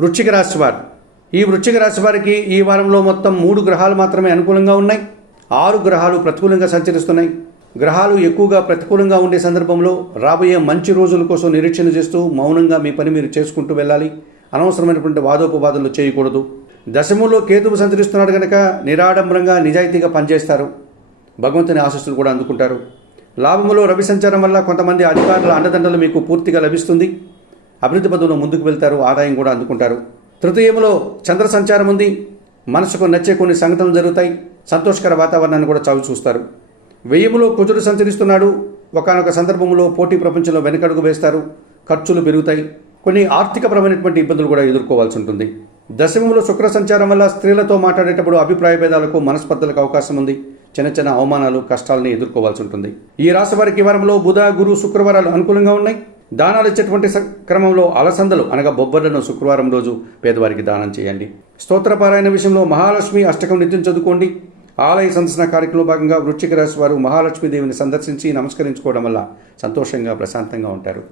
వృశ్చిక రాశి వారు. ఈ వృశ్చిక రాశి వారికి ఈ వారంలో మొత్తం 3 గ్రహాలు మాత్రమే అనుకూలంగా ఉన్నాయి. 6 గ్రహాలు ప్రతికూలంగా సంచరిస్తున్నాయి. గ్రహాలు ఎక్కువగా ప్రతికూలంగా ఉండే సందర్భంలో రాబోయే మంచి రోజుల కోసం నిరీక్షణ చేస్తూ మౌనంగా మీ పని మీరు చేసుకుంటూ వెళ్ళాలి. అనవసరమైనటువంటి వాదోపవాదాలు చేయకూడదు. దశమంలో కేతువు సంచరిస్తున్నాడు కనుక నిరాడంబరంగా నిజాయితీగా పనిచేస్తారు. భగవంతుని ఆశీస్సులు కూడా అందుకుంటారు. లాభములో రవి సంచారం వల్ల కొంతమంది అధికారుల అండదండలు మీకు పూర్తిగా లభిస్తుంది. అభివృద్ధి పదంలో ముందుకు వెళ్తారు. ఆదాయం కూడా అందుకుంటారు. తృతీయంలో చంద్ర సంచారం ఉంది. మనసుకు నచ్చే కొన్ని సంఘటనలు జరుగుతాయి. సంతోషకర వాతావరణాన్ని కూడా చవి చూస్తారు. వ్యయములో కుజుడు సంచరిస్తున్నాడు. ఒకానొక సందర్భంలో పోటీ ప్రపంచంలో వెనకడుగు వేస్తారు. ఖర్చులు పెరుగుతాయి. కొన్ని ఆర్థికపరమైనటువంటి ఇబ్బందులు కూడా ఎదుర్కోవాల్సి ఉంటుంది. దశమంలో శుక్ర సంచారం వల్ల స్త్రీలతో మాట్లాడేటప్పుడు అభిప్రాయ భేదాలకు మనస్పర్ధలకు అవకాశం ఉంది. చిన్న చిన్న అవమానాలు కష్టాలని ఎదుర్కోవాల్సి ఉంటుంది. ఈ రాశి వారికి ఈ వారంలో బుధ గురు శుక్రవారాలు అనుకూలంగా ఉన్నాయి. దానాలు ఇచ్చేటువంటి క్రమంలో అలసందలు అనగా బొబ్బర్లను శుక్రవారం రోజు పేదవారికి దానం చేయండి. స్తోత్రపారాయణ విషయంలో మహాలక్ష్మి అష్టకం నిత్యం చదువుకోండి. ఆలయ సందర్శన కార్యక్రమంలో భాగంగా వృశ్చిక రాశి వారు మహాలక్ష్మీదేవిని సందర్శించి నమస్కరించుకోవడం వల్ల సంతోషంగా ప్రశాంతంగా ఉంటారు.